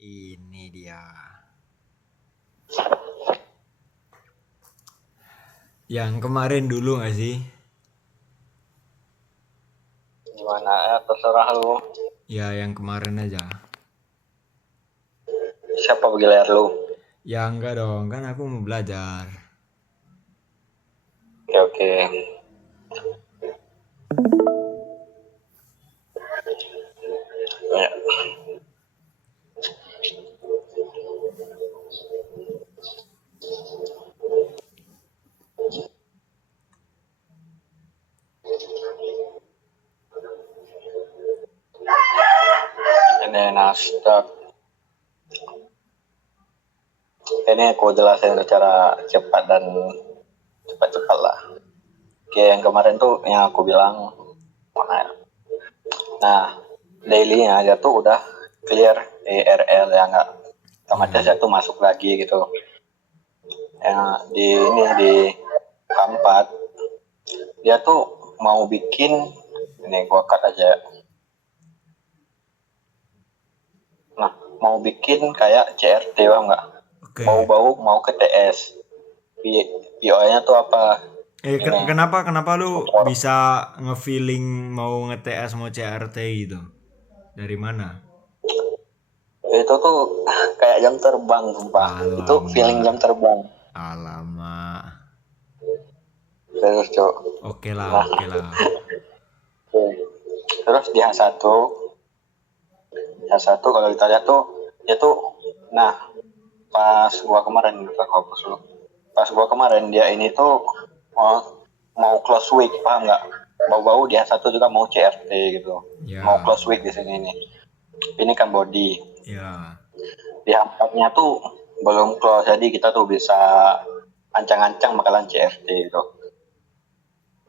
Ini dia. Yang kemarin dulu gak sih? Gimana ya, terserah lu. Ya yang kemarin aja. Siapa layar lu? Ya enggak dong, kan aku mau belajar. Oke. Ya. Ini Nasdaq. Ini aku jelasin secara cepat dan cepat-cepat lah. Oke, yang kemarin tuh yang aku bilang mana ya? Nah, daily-nya aja tuh udah clear ERL ya nggak. Otomatis Ya. itu masuk lagi gitu. Ya, di keempat dia tuh mau bikin ini gua cut aja. Nah, mau bikin kayak CRT bang nggak? Oke. Bau-bau mau ke TS. POI-nya tuh apa? Ini Kenapa lu support. bisa nge-feeling mau nge-TS mau CRT gitu? Dari mana? Itu tuh kayak jam terbang sumpah. Itu feeling Alamak. jam terbang. Alamak. Terus cok. Oke lah, Nah, oke lah. terus di H1 kalau kita lihat tuh dia tuh nah pas gua kemarin kita fokus dulu. Pas gua kemarin dia ini tuh mau close week, paham nggak? Bau-bau di H1 juga mau CRT gitu. Mau Ya, close week di sini nih. Ini kan body. ya. Di H4-nya tuh belum close, jadi kita tuh bisa ancang-ancang bakalan CRT gitu.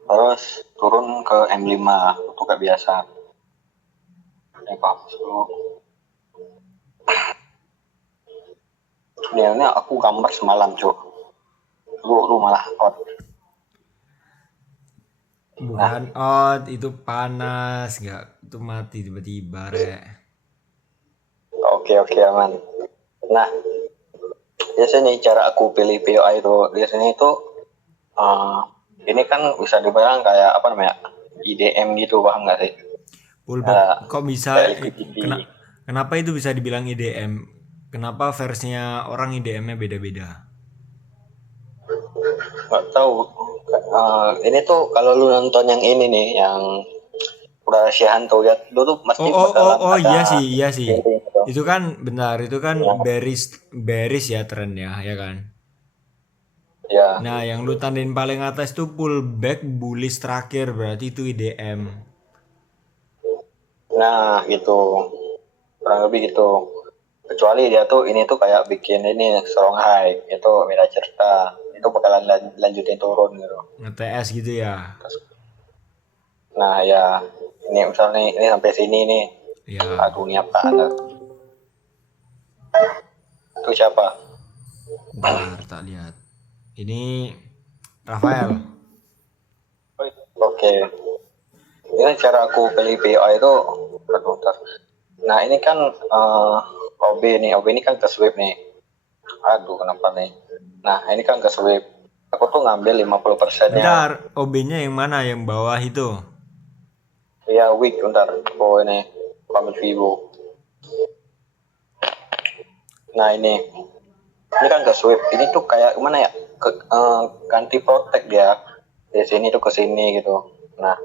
Terus turun ke M5 itu kayak biasa. Ini Pak, ini aku gambar semalam cuk. Lu malah out. Nah, Bukan out, itu panas, nggak itu mati tiba-tiba, Rek. oke aman. Nah, biasanya cara aku pilih POI itu biasanya itu ini kan bisa dibilang kayak apa namanya IDM gitu, paham nggak sih? Pullback Nah, kok bisa kayak liquidity. kenapa itu bisa dibilang IDM? Kenapa versinya orang IDM-nya beda-beda? Nggak tahu. Ini tuh kalau lu nonton yang ini nih, yang udah rasihan tuh lihat lu tuh Oh pasti oh oh bakalan oh iya ada sih, iya sih. feeling gitu. Itu kan benar, itu kan Ya, bearish bearish ya trennya, ya kan? ya. Nah, yang lu tandain paling atas tuh pullback bullish terakhir berarti itu IDM. Nah, gitu. Kurang lebih gitu. Kecuali dia tuh ini tuh kayak bikin ini strong high, itu beda cerita. Itu bakalan lanjutin turun gitu. Nge-TS gitu ya. Nah, ya ini misalnya ini sampai sini nih. Ya, Aduh, ini apa ada? Itu siapa? bentar tak lihat. Ini Rafael. Oke. Ini cara aku pilih PO itu. Aduh, ntar. Nah, ini kan OB nih. OB ini kan ke sweep nih. Aduh, kenapa nih? Nah, ini kan ke sweep. Aku tuh ngambil 50%-nya. Bentar, OB-nya yang mana? Yang bawah itu. Ya, week, bentar. Oh, ini. Pamit Vivo. Nah, ini. Ini kan ke sweep. Ini tuh kayak gimana ya? Ganti protect dia. Dari sini tuh ke sini gitu. Nah,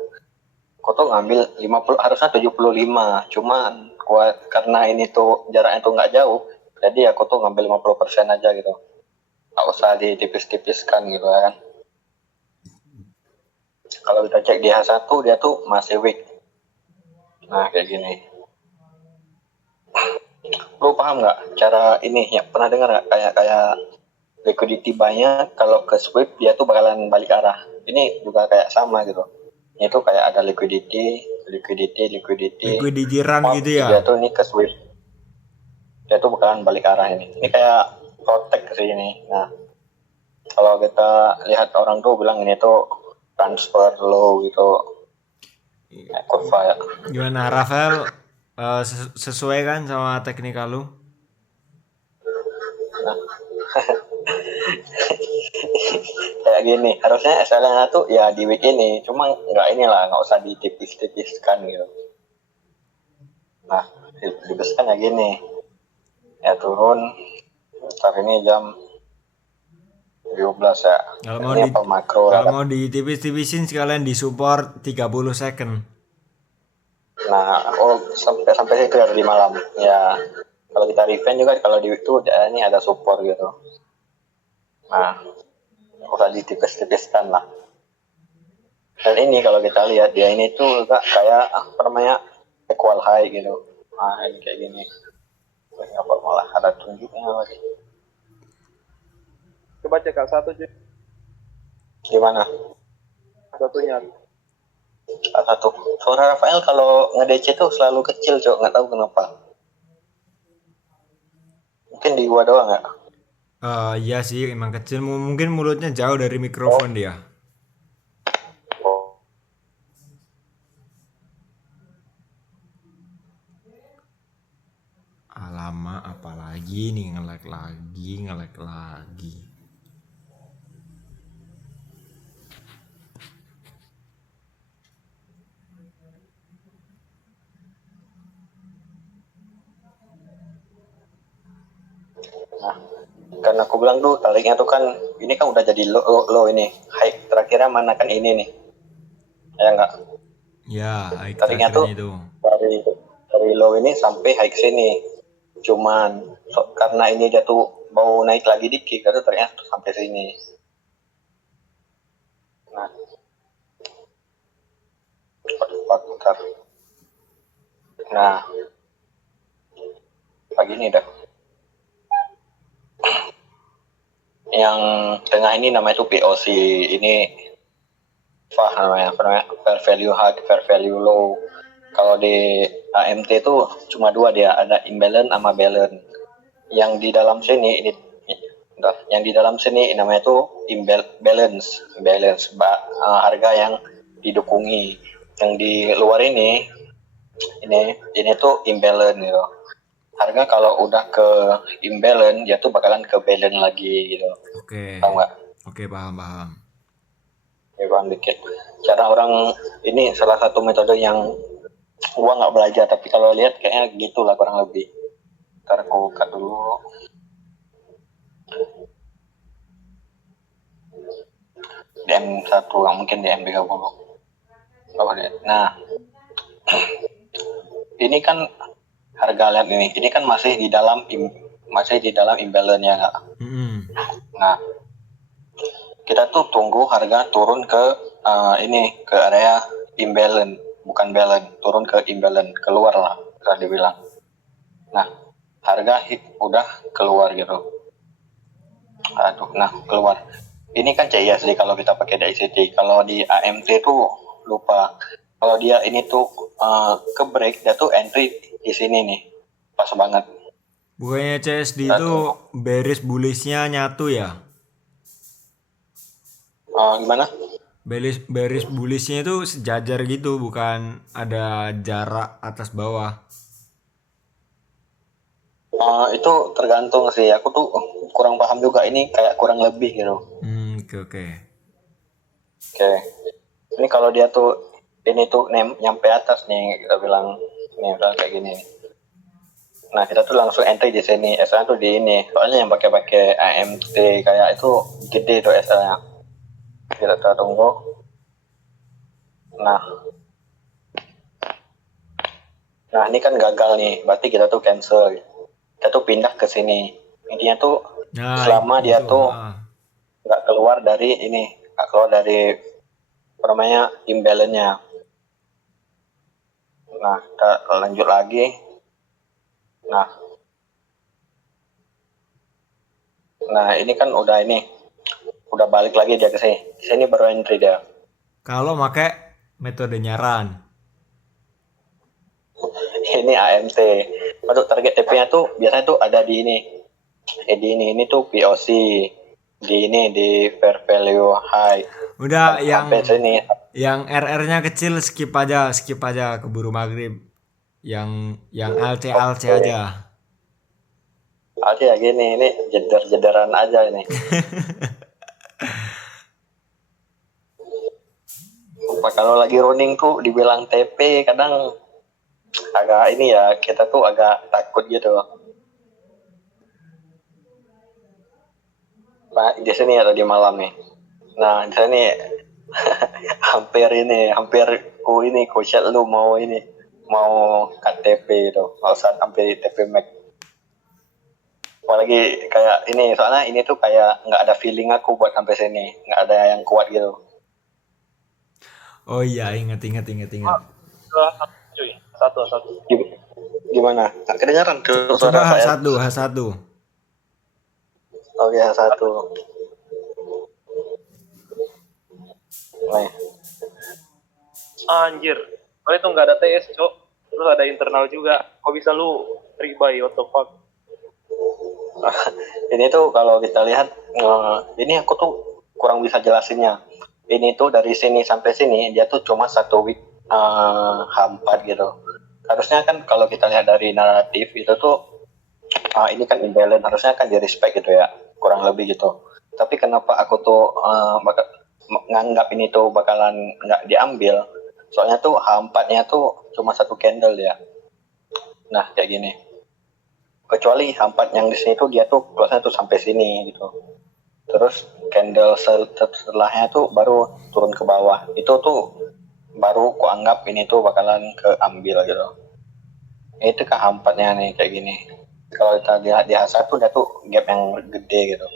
aku tuh ngambil 50, harusnya 75. Cuman, karena ini tuh jaraknya tuh nggak jauh. Jadi aku tuh ngambil 50% aja gitu. Nggak usah ditipis-tipiskan gitu kan. Kalau kita cek di H1 dia tuh masih weak. Nah, kayak gini. Lu paham nggak cara ini ya? Pernah dengar nggak kayak liquidity banyak, kalau ke sweep dia tuh bakalan balik arah. Ini juga kayak sama gitu. Itu kayak ada liquidity Liquidity run pop, gitu dia ya. tuh ini ke sweep, dia tuh bakalan balik arah ini kayak protect ke sini. Nah, kalau kita lihat orang tuh bilang ini tuh transfer low gitu, kurva ya. Gimana Rafael, sesuai kan sama teknik lu? Kayak gini, harusnya SLN tuh ya di week ini, cuma nggak usah ditipis-tipiskan gitu. Nah, dibesarkan ya gini, ya turun, ntar ini jam 17 ya. Kalau mau Ini apa makro lah kalau kan. mau ditipis-tipisin sekalian di support 30 second. Nah, sampai sampai situ ya di malam. Ya, kalau kita revenge juga kalau di week itu ini ada support gitu. Nah, usah ditipis-tipiskan lah. Dan ini kalau kita lihat dia ini tuh enggak kayak apa namanya equal high gitu. Nah, ini kayak gini. Apa malah ada tunjuknya lagi. Coba cek Kak, satu cuy. Gimana? Satunya. Satu. Suara Rafael kalau nge-DC tuh selalu kecil, Cok. Nggak tahu kenapa. Mungkin di gua doang ya. Iya sih emang kecil, mungkin mulutnya jauh dari mikrofon dia. Oh. Alamak, apalagi nih nge-lag lagi. Nah, karena aku bilang tuh tariknya tuh kan ini kan udah jadi low ini. High terakhirnya mana kan ini nih. Ya enggak? Ya, Tariknya tuh terakhirnya itu. dari low ini sampai high sini. Cuman karena ini dia tuh mau naik lagi dikit, itu ternyata sampai sini. Nah, bentar. Nah, pagi ini dah. Yang tengah ini namanya tuh POC, ini namanya fair value high, fair value low. Kalau di AMT itu cuma dua dia, ada imbalance sama balance. Yang di dalam sini ini yang di dalam sini namanya tuh balance harga yang didukungi. Yang di luar ini tuh imbalance gitu. Harga kalau udah ke imbalance dia tuh bakalan ke balance lagi gitu. Oke. Tahu nggak? Oke, paham. Ya bang dikit. Cara orang ini salah satu metode yang gua nggak belajar, tapi kalau lihat kayaknya gitulah kurang lebih. Ntar aku buka dulu. DM1 nggak mungkin DM30. Oh, nah ini kan harga lihat ini kan masih di dalam imbalance ya nggak? Nah kita tuh tunggu harga turun ke ke area imbalance, bukan balance, turun ke imbalance, keluar lah bisa dibilang. Nah harga udah keluar gitu. Nah keluar. Ini kan CIS sih kalau kita pakai DICT. Kalau di AMT tuh lupa. Kalau dia ini tuh ke break, dia tuh entry di sini nih, pas banget. Bukannya CSD itu bearish bullishnya nyatu ya? Gimana? Bearish bullishnya itu sejajar gitu, bukan ada jarak atas bawah. Itu tergantung sih. Aku tuh kurang paham juga, ini kayak kurang lebih gitu. Oke. Ini kalau dia tuh ini tuh nyampe atas nih, kita bilang nih udah kayak gini. Nah kita tuh langsung entry di sini. SL tuh di ini. Soalnya yang pakai AMT kayak itu gede tuh SL-nya. Kita tunggu. Nah ini kan gagal nih. Berarti kita tuh cancel. Kita tuh pindah ke sini. Intinya tuh selama dia tuh nggak keluar dari apa namanya imbalance-nya. Nah kita lanjut lagi. Nah ini kan udah balik lagi dia ke sini. Sini baru entry dia. Kalau pakai metode nyaran. Ini AMT. Untuk target TP-nya tuh biasanya tuh ada di ini. Ini tuh POC. Di fair value high. Udah sini. Yang RR-nya kecil skip aja keburu maghrib. Yang LC aja. Oke ya gini, ini jeder-jederan aja ini. Sumpah, kalau lagi running tuh dibilang TP kadang agak ini ya, kita tuh agak takut gitu. Nah, di sini ya tadi malam nih. Nah, di sini hampir ku chat lu mau KTP itu, nggak usah sampai TP Mac. Apalagi kayak ini, soalnya ini tuh kayak nggak ada feeling aku buat sampai sini, nggak ada yang kuat gitu. Oh iya, ingat. Cuy, satu. Gimana? Nggak kedengaran tuh Coba suara saya. H1. Oke, satu. Nih. Anjir, kalau itu nggak ada TS, cok. Terus ada internal juga. Kok bisa lu rebuy, what the fuck? Ini tuh kalau kita lihat, ini aku tuh kurang bisa jelasinnya. Ini tuh dari sini sampai sini dia tuh cuma 1 week H4 gitu. Harusnya kan kalau kita lihat dari naratif itu tuh ini kan imbalance, harusnya kan di respect gitu ya, kurang lebih gitu. Tapi kenapa aku tuh nganggap ini tuh bakalan nggak diambil? Soalnya tuh H4-nya tuh cuma 1 candle ya. Nah kayak gini. Kecuali H4 yang di sini tuh dia tuh close-nya tuh sampai sini gitu. Terus candle setelahnya tuh baru turun ke bawah. Itu tuh baru ku anggap ini tuh bakalan keambil gitu. Itu kan H4-nya nih kayak gini. Kalau kita lihat di H1 dia tuh gap yang gede gitu.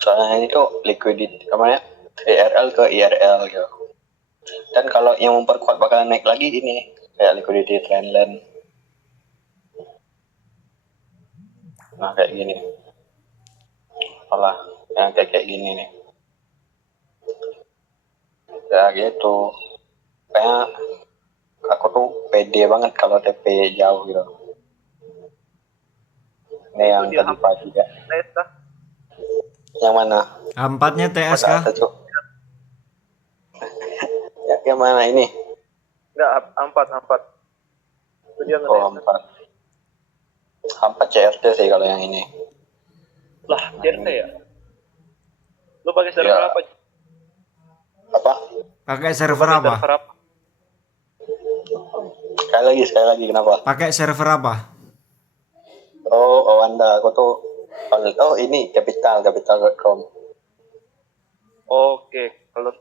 Soalnya ini tuh liquidity namanya IRL ke IRL gitu. Dan kalau yang memperkuat bakalan naik lagi ini kayak liquidity trendline. Nah kayak gini. Alah, yang kayak gini nih. Ya gitu. Kayak aku tuh pede banget kalau TP jauh gitu. Ini yang Itu dia tadi pagi ya. TS dah. Yang mana? H4-nya TS kah? Ada, Cuk. Yang mana ini? Enggak, empat. Itu dia Oh, nge-TS. 4 CRT sih kalau yang ini. Lah, CRT ya? Lu pakai server Ya. apa? Apa? Pakai server apa? Server apa? Sekali lagi kenapa? Pakai server apa? Oh Anda, aku tuh ini capital.com. Oke, kalau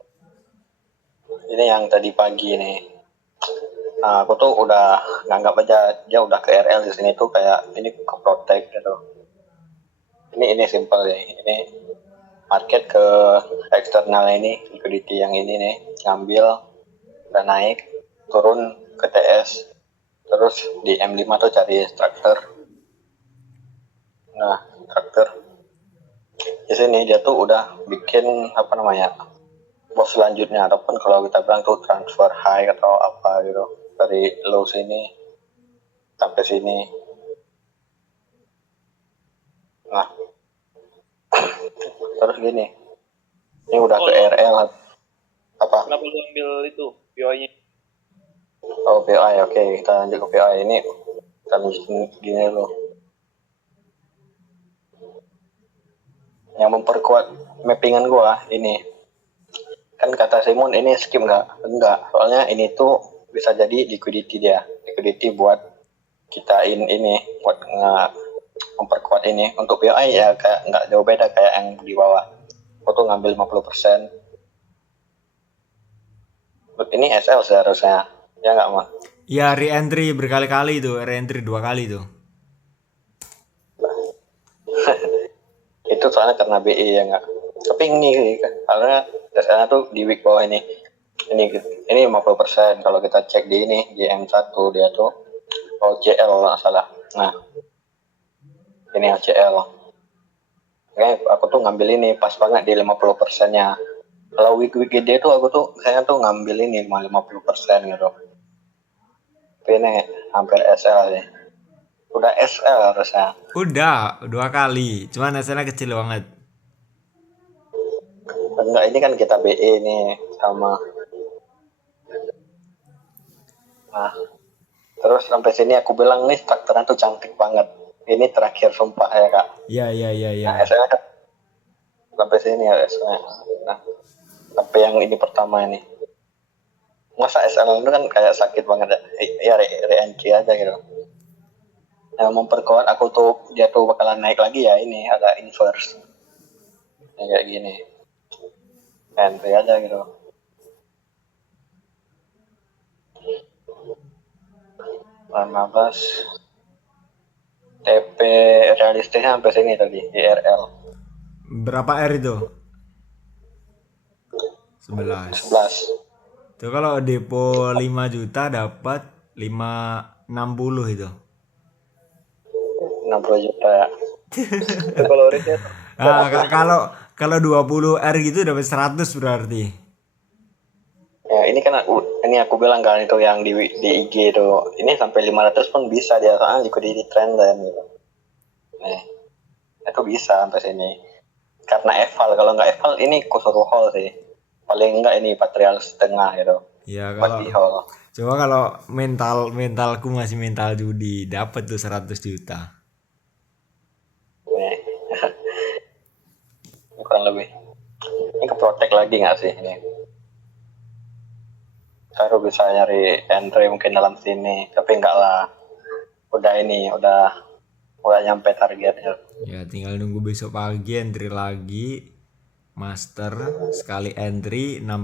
Ini yang tadi pagi nih. Nah, aku tuh udah nganggap aja dia udah ke RL di sini tuh kayak ini ke protect gitu. Ini simple ya. Ini market ke eksternal ini, liquidity yang ini nih, ngambil udah naik, turun ke TS, terus di M5 tuh cari structure. Nah, structure di sini dia tuh udah bikin apa namanya, bos selanjutnya, ataupun kalau kita bilang tuh transfer high atau apa gitu, dari low sini sampai sini. Nah terus gini, ini udah ke RL apa? kenapa lu ambil itu POI-nya? Oh PI, oke, kita lanjut ke PI. Ini kita lanjutin gini dulu. Yang memperkuat mappingan gua ini, kan kata Simon ini skip enggak, soalnya ini tuh bisa jadi liquidity buat kita ini buat memperkuat ini. Untuk PI ya kayak nggak jauh beda kayak yang di bawah. Aku tuh ngambil 50%. Ini SL seharusnya, ya nggak mah? Ya re-entry berkali-kali tuh, re-entry 2 kali tuh. Itu soalnya karena BE ya nggak. Tapi ini karena SL tuh di week bawah ini 50%. Kalau kita cek di ini GM1 dia tuh OCL nggak salah. Nah ini OCL. Oke, aku tuh ngambil ini pas banget di 50%-nya. Kalau week gede tuh aku tuh saya tuh ngambil ini 50% gitu. Tapi ini hampir SL ya. Udah SL harusnya. Udah 2 kali, cuman hasilnya kecil banget. Enggak, ini kan kita BE nih sama. Nah, terus sampai sini aku bilang nih strukturnya tuh cantik banget. ini terakhir sumpah ya kak. Iya iya iya iya. Nah SL kan sampai sini ya SL. Nah sampai yang ini pertama ini. Masa SL itu kan kayak sakit banget ya, re-entry aja gitu. Yang memperkuat aku tuh dia tuh bakalan naik lagi ya ini ada inverse ya, kayak gini entry aja gitu. Belas TP realistisnya sampai sini tadi IRL Berapa R itu? 11. 11 Itu kalau depo 5 juta dapat 560 itu. 60 juta ya. Kalau risknya Kalau 20 R gitu dapat 100 berarti. Ya ini kan aku bilang kan itu yang di IG itu ini sampai 500 pun bisa dia soalnya liquidity trend dan gitu. Nih itu bisa sampai sini karena eval, kalau nggak eval ini kusuruh hall sih paling enggak ini Patrial setengah gitu. Ya Buat kalau di hall. coba kalau mentalku masih mental judi dapat tuh 100 juta. Nih. Ini kurang lebih ini ke protect lagi nggak sih ini baru bisa nyari entry mungkin dalam sini tapi enggak lah udah nyampe targetnya. Ya tinggal nunggu besok pagi entry lagi. Master sekali entry 6%.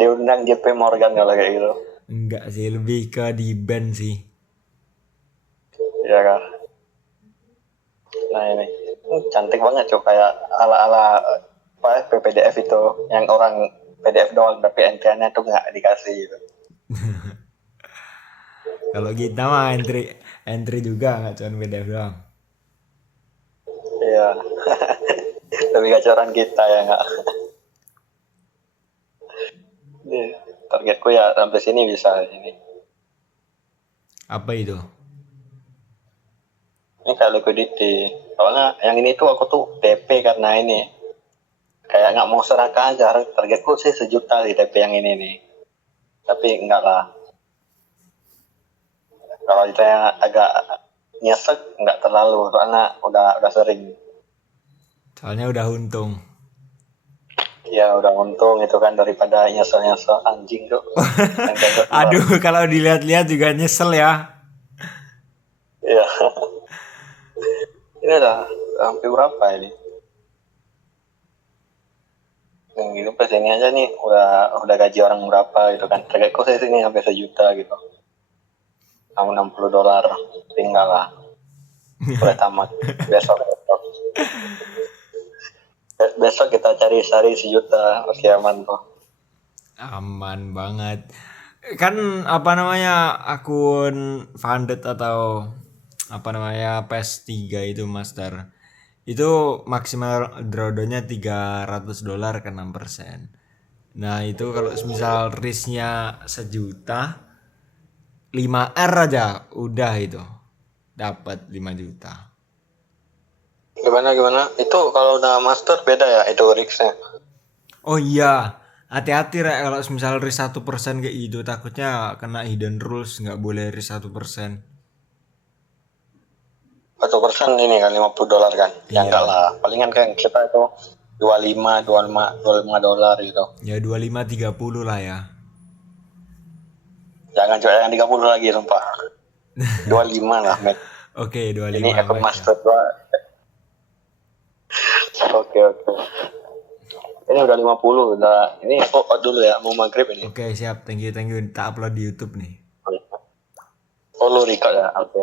Diundang JP Morgan kalau kayak gitu. Enggak sih, lebih ke di band sih. Iya kan. Nah ini cantik banget cuy kayak ala apa PPDF itu yang orang PDF doang tapi entry-nya tuh nggak dikasih gitu. Kalau kita mah entry juga nggak cuma PDF doang. Iya. Lebih gacoran kita ya nggak. Targetku ya sampai sini bisa ini. Apa itu? Ini kayak liquidity. Soalnya yang ini tuh aku tuh DP karena ini kayak nggak mau serakah aja. Targetku sih 1 juta di DP yang ini nih. Tapi enggak lah. Kalau kita agak nyesek nggak terlalu soalnya udah sering. Soalnya udah untung. Ya udah untung itu kan daripada nyesel anjing tuh. Aduh, kalau dilihat-lihat juga nyesel ya. Iya. Ini udah hampir berapa ini? Yang gitu pas ini aja nih udah gaji orang berapa gitu kan. Targetku sih sini sampai 1 juta gitu. Kamu $60 tinggal lah. Udah tamat. Besok kita cari sehari 1 juta masih aman tuh. Aman banget. Kan apa namanya akun funded atau apa namanya PS3 itu Master. Itu maksimal drawdownnya $300 ke 6%. Nah itu kalau misal risknya 1 juta 5R aja udah itu dapat 5 juta. Gimana? Itu kalau udah master beda ya itu risknya. Oh iya, hati-hati Rek kalau misal risk 1% kayak gitu takutnya kena hidden rules, nggak boleh risk 1%. 1% ini kan $50 kan. Ya enggak lah. Palingan kan kita itu 25 $25 gitu. Ya 25-30 lah ya. Jangan coba yang 30 lagi sumpah. 25 lah, men. Oke, 25. Ini akun master gua. Oke. Ini udah 50 udah. Ini aku out dulu ya, mau maghrib ini. Oke, siap. Thank you. Tak upload di YouTube nih. Oh, lu record ya. Oke.